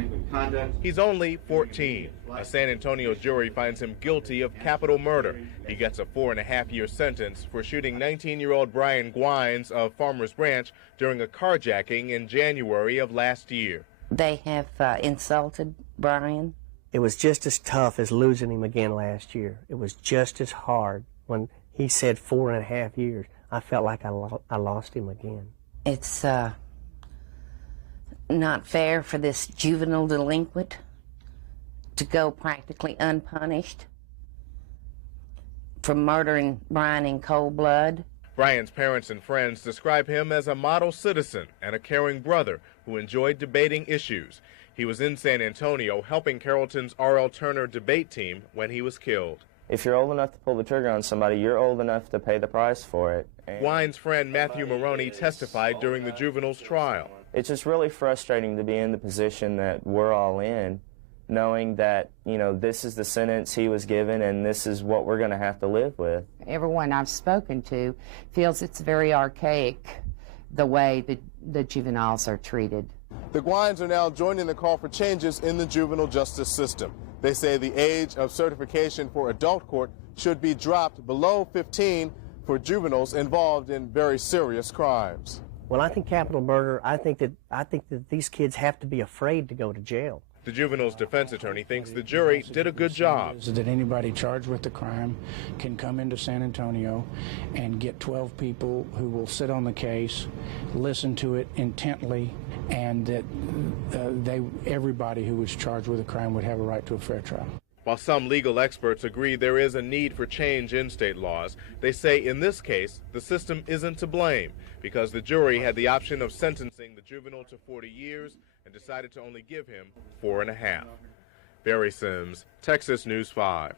delinquent conduct. He's only 14. A San Antonio jury finds him guilty of capital murder. He gets a 4.5-year sentence for shooting 19-year-old Brian Guynes of Farmers Branch during a carjacking in January of last year. They have insulted Brian. It was just as tough as losing him again last year. It was just as hard. When he said 4.5 years, I felt like I lost him again. It's not fair for this juvenile delinquent to go practically unpunished for murdering Brian in cold blood. Brian's parents and friends describe him as a model citizen and a caring brother who enjoyed debating issues. He was in San Antonio helping Carrollton's R.L. Turner debate team when he was killed. If you're old enough to pull the trigger on somebody, you're old enough to pay the price for it. Guynes' friend Matthew Maroney testified during the juvenile's trial. It's just really frustrating to be in the position that we're all in, knowing that, you know, this is the sentence he was given and this is what we're going to have to live with. Everyone I've spoken to feels it's very archaic, the way the juveniles are treated. The Guynes are now joining the call for changes in the juvenile justice system. They say the age of certification for adult court should be dropped below 15 for juveniles involved in very serious crimes. Well, I think capital murder, I think that these kids have to be afraid to go to jail. The juvenile's defense attorney thinks the jury did a good job. That anybody charged with the crime can come into San Antonio and get 12 people who will sit on the case, listen to it intently, and that everybody who was charged with a crime would have a right to a fair trial. While some legal experts agree there is a need for change in state laws, they say in this case the system isn't to blame because the jury had the option of sentencing the juvenile to 40 years and decided to only give him 4.5. Barry Sims, Texas News 5.